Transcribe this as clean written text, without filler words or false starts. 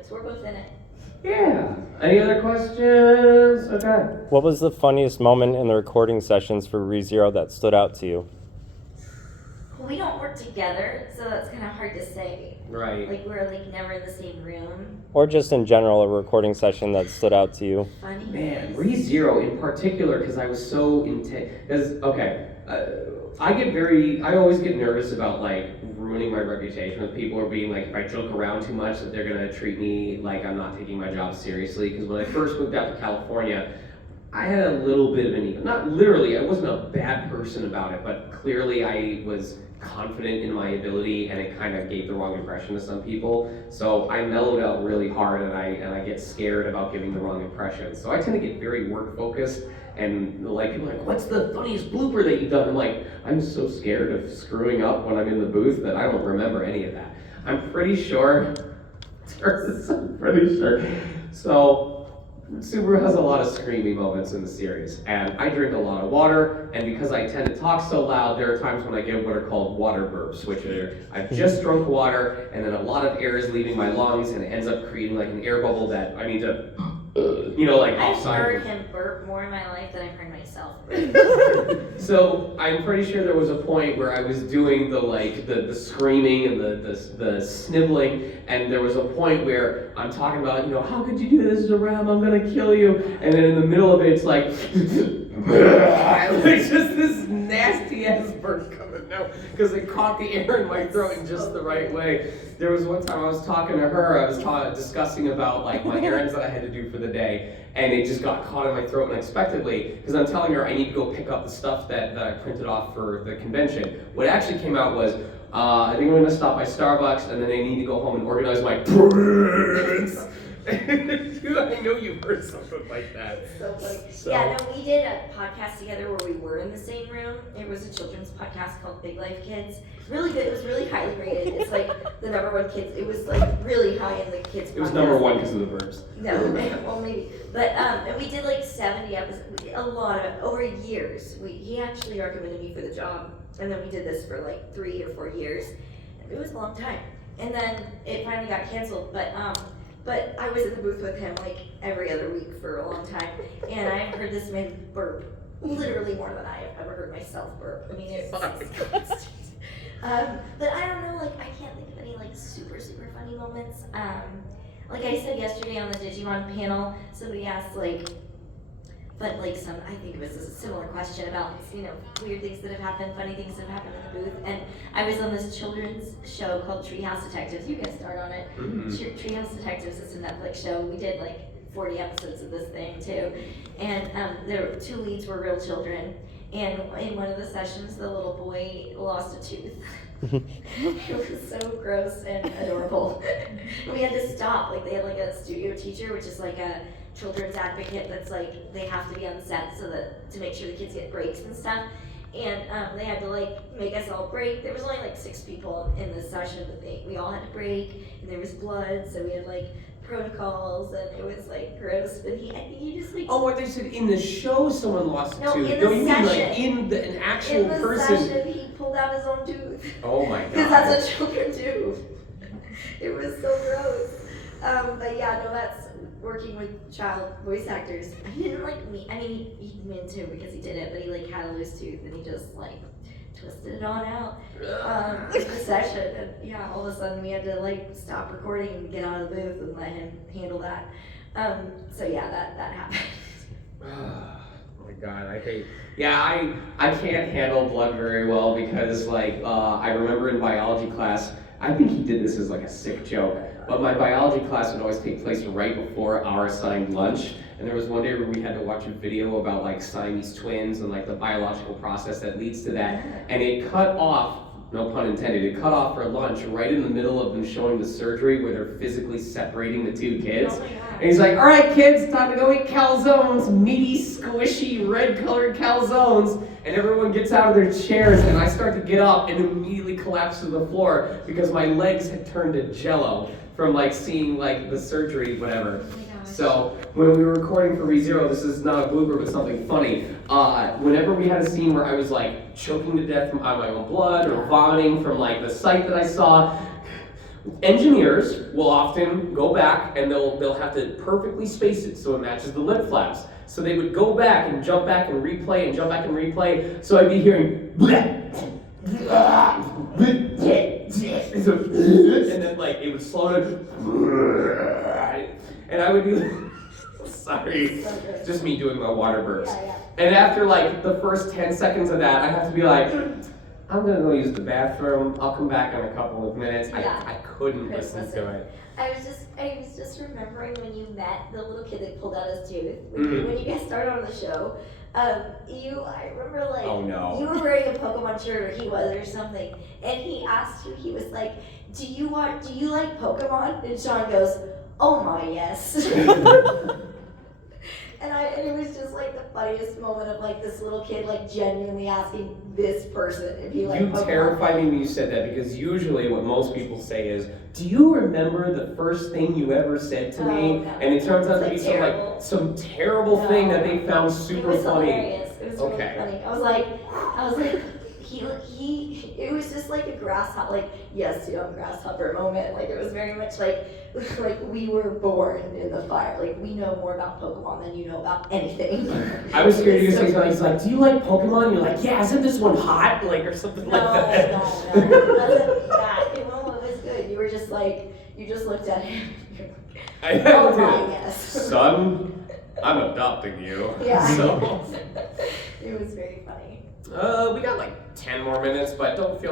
Like, so we're both in it. Yeah. Any other questions? Okay. What was the funniest moment in the recording sessions for ReZero that stood out to you? Well, we don't work together, so that's kind of hard to say. Right. Like, we're like never in the same room. Or just in general, a recording session that stood out to you? Funny. Man, ReZero in particular, because I was so intense. Because, okay, I always get nervous about, like, ruining my reputation with people, or being like, if I joke around too much, that they're going to treat me like I'm not taking my job seriously. Because when I first moved out to California, I had a little bit of an ego. Not literally, I wasn't a bad person about it, but clearly I was confident in my ability, and it kind of gave the wrong impression to some people. So I mellowed out really hard, and I get scared about giving the wrong impression. So I tend to get very work focused, and like people are like, what's the funniest blooper that you've done? I'm like, I'm so scared of screwing up when I'm in the booth that I don't remember any of that. I'm pretty sure. I'm pretty sure. So Subaru has a lot of screamy moments in the series, and I drink a lot of water, and because I tend to talk so loud, there are times when I get what are called water burps, which are, I've just drunk water, and then a lot of air is leaving my lungs, and it ends up creating like an air bubble that I need to, like I've offside. heard him burp more in my life than I've heard myself burp. So I'm pretty sure there was a point where I was doing the screaming and the sniveling, and there was a point where I'm talking about, how could you do this to Ram? I'm gonna kill you. And then in the middle of it, it's like, it's just this nasty ass burp coming out because it caught the air in my throat in just the right way. There was one time I was talking to her, I was discussing about like my errands that I had to do for the day, and it just got caught in my throat unexpectedly because I'm telling her I need to go pick up the stuff that I printed off for the convention. What actually came out was, I think I'm going to stop by Starbucks, and then I need to go home and organize my prints. Dude, I know you've heard something like that. So funny. So- Yeah, no, we did a podcast together where we were in the same room. It was a children's podcast called Big Life Kids. Really good. It was really highly rated. It's like the #1 kids. It was like really high in the kids. It was podcast. #1 because of the burps. No, well maybe, but and we did like 70 episodes, a lot of it, over years. He actually recommended me for the job, and then we did this for like 3 or 4 years. It was a long time, and then it finally got canceled. But I was in the booth with him like every other week for a long time, and I heard this man burp literally more than I have ever heard myself burp. I mean, it was constant. But I don't know, like I can't think of any like super funny moments. Like I said yesterday on the Digimon panel, somebody asked I think it was a similar question about, weird things that have happened, funny things that have happened in the booth. And I was on this children's show called Treehouse Detectives. You guys start on it. Mm-hmm. Treehouse Detectives is a Netflix show. We did like 40 episodes of this thing too. And the 2 leads were real children. And in one of the sessions, the little boy lost a tooth. It was so gross and adorable. And we had to stop. Like they had like a studio teacher, which is like a children's advocate that's like they have to be on set so that to make sure the kids get breaks and stuff. And they had to like make us all break. There was only like 6 people in this session, but we all had to break, and there was blood, so we had like protocols, and it was like gross. But he just like Oh, what they said in the show, someone lost a No, tooth. in No, the you mean like session. an actual in the person. session he pulled out his own tooth. Oh my god. Because that's what children do. It was so gross. But yeah, no, that's working with child voice actors. He didn't like me. I mean, he meant to because he did it, but he like had a loose tooth and he just like twisted it on out in the session. And yeah, all of a sudden we had to like stop recording and get out of the booth and let him handle that. So yeah, that happened. Oh my god, I hate. Yeah, I can't handle blood very well because I remember in biology class, I think he did this as like a sick joke, but my biology class would always take place right before our assigned lunch. And there was one day where we had to watch a video about like Siamese twins and like the biological process that leads to that. And it cut off, no pun intended, it cut off for lunch right in the middle of them showing the surgery where they're physically separating the 2 kids. Oh my God. And he's like, all right kids, time to go eat calzones, meaty, squishy, red-colored calzones. And everyone gets out of their chairs, and I start to get up and immediately collapse to the floor because my legs had turned to jello from like seeing like the surgery, whatever. So when we were recording for ReZero, this is not a blooper, but something funny. Whenever we had a scene where I was like choking to death from my own blood or vomiting from like the sight that I saw, Engineers will often go back and they'll have to perfectly space it so it matches the lip flaps. So they would go back and jump back and replay and jump back and replay. So I'd be hearing and then like it would slow down and I would be sorry, just me doing my water burps. Yeah. And after like the first 10 seconds of that, I have to be like, I'm gonna go use the bathroom. I'll come back in a couple of minutes. Yeah. I couldn't listen to it. I was just remembering when you met the little kid that pulled out his tooth. Mhm. When you guys started on the show, I remember like Oh, no. you were wearing a Pokemon shirt, or he was, or something, and he asked you. He was like, do you like Pokemon?" And Sean goes, "Oh my, yes." And it was just like the funniest moment of like this little kid like genuinely asking this person if he liked You Pokemon. terrified me when you said that because usually what most people say is, "Do you remember the first thing you ever said to me?" Oh, no. And it turns out to be It's like some terrible No. thing that they found It super was funny. hilarious. It was Okay. really funny. I was like, it was just like a grasshopper, like, yes, young grasshopper moment. Like, it was very much like we were born in the fire. Like, we know more about Pokemon than you know about anything. I was scared you were So- saying something. He's like, "Do you like Pokemon?" You're like, "Yeah, isn't this one hot?" Like, or something No, like that. no, it wasn't that. It was good. You were just like, you just looked at him. I Oh had my, to. yes. Son, I'm adopting you. Yeah. So, It was very funny. we got like 10 more minutes, but don't feel